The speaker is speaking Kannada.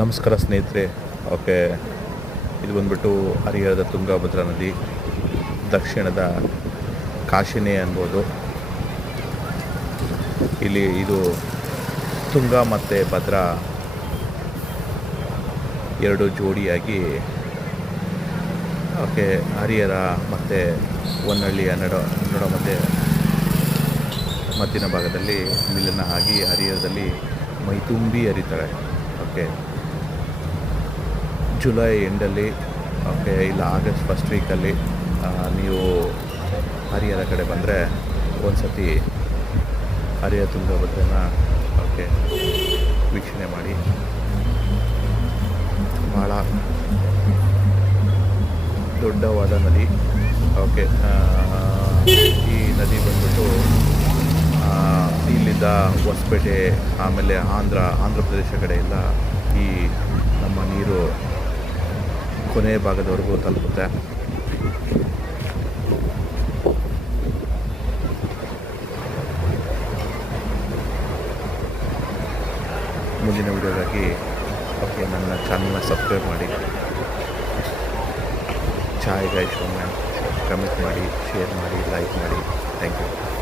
ನಮಸ್ಕಾರ ಸ್ನೇಹಿತರೆ. ಓಕೆ, ಇದು ಬಂದ್ಬಿಟ್ಟು ಹರಿಹರದ ತುಂಗಭದ್ರಾ ನದಿ ದಕ್ಷಿಣದ ಕಾಶಿನೇ ಅನ್ಬೋದು. ಇಲ್ಲಿ ಇದು ತುಂಗಾ ಮತ್ತು ಭದ್ರಾ ಎರಡು ಜೋಡಿಯಾಗಿ, ಓಕೆ, ಹರಿಹರ ಮತ್ತು ಹೊನ್ನಳ್ಳಿಯ ನಡ ನಡ ಮತ್ತು ಮಧ್ಯಿನ ಭಾಗದಲ್ಲಿ ಮಿಲನ ಆಗಿ ಹರಿಹರದಲ್ಲಿ ಮೈ ತುಂಬಿ ಹರಿತಾಳೆ ಓಕೆ. ಜುಲೈ ಎಂಡಲ್ಲಿ ಓಕೆ ಇಲ್ಲ ಆಗಸ್ಟ್ ಫಸ್ಟ್ ವೀಕಲ್ಲಿ ನೀವು ಹರಿಹರ ಕಡೆ ಬಂದರೆ ಒಂದು ಸತಿ ಹರಿಹರ ತುಂಗಭದ್ರನ ಓಕೆ ವೀಕ್ಷಣೆ ಮಾಡಿ. ಭಾಳ ದೊಡ್ಡವಾದ ನದಿ ಓಕೆ ಈ ನದಿ ಬಂದ್ಬಿಟ್ಟು ಇಲ್ಲಿದ್ದ ಹೊಸಪೇಟೆ, ಆಮೇಲೆ ಆಂಧ್ರ ಆಂಧ್ರ ಪ್ರದೇಶ ಕಡೆ ಎಲ್ಲ ಈ ನಮ್ಮ ನೀರು ಕೊನೆಯ ಭಾಗದವರೆಗೂ ತಲುಪುತ್ತೆ. ಮುಂದಿನ ವಿಡಿಯೋಗಾಗಿ ಓಕೆ ನನ್ನ ಚಾನಲ್ನ ಸಬ್ಸ್ಕ್ರೈಬ್ ಮಾಡಿ. ಚಾಯ್ ಗಾಯ್ ಶೋಮ್ಯಾನ್ ಕಮೆಂಟ್ ಮಾಡಿ ಶೇರ್ ಮಾಡಿ ಲೈಕ್ ಮಾಡಿ. Thank you